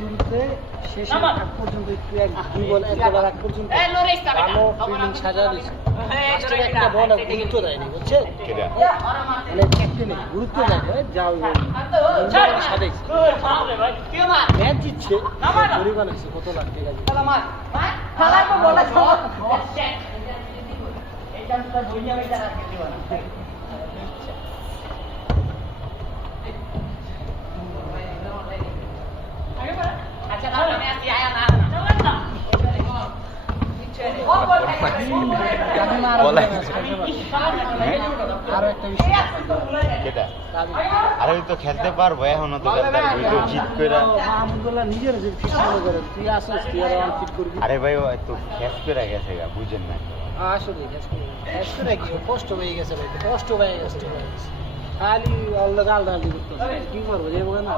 শুরুতে শেষে আগ পর্যন্ত একটু দুই বল এক বলার আগ পর্যন্ত ভালো ফিল্ডিং সাজা দিয়েছে। লাস্টের একটা বল গুরুত্ব দেয়নি, বুঝছেন? মানে ক্যাপ্টেনে গুরুত্ব দেয়নি, যাও সাজাইছে ম্যাচ জিতছে, গরিব বানাইছে কত লাখ টাকা দিয়ে। আরো একটা বিষয় আরে তো খেলতে পারবো এখনো তো খেলতে পারবো তো জিত করে মাহমুদুল্লাহ নিজের যে ফিট মনে করে তুই আসিস তুই আর আমার ফিট করবি। আরে ভাই ও তো খেস করে গেছে গা বুঝেন না আসলে ক্যাচ করে কি কষ্ট হয়ে গেছে ভাই, কষ্ট হয়ে গেছে খালি আল্লাহ গাল ডাল করতে কি করবো যাবো না।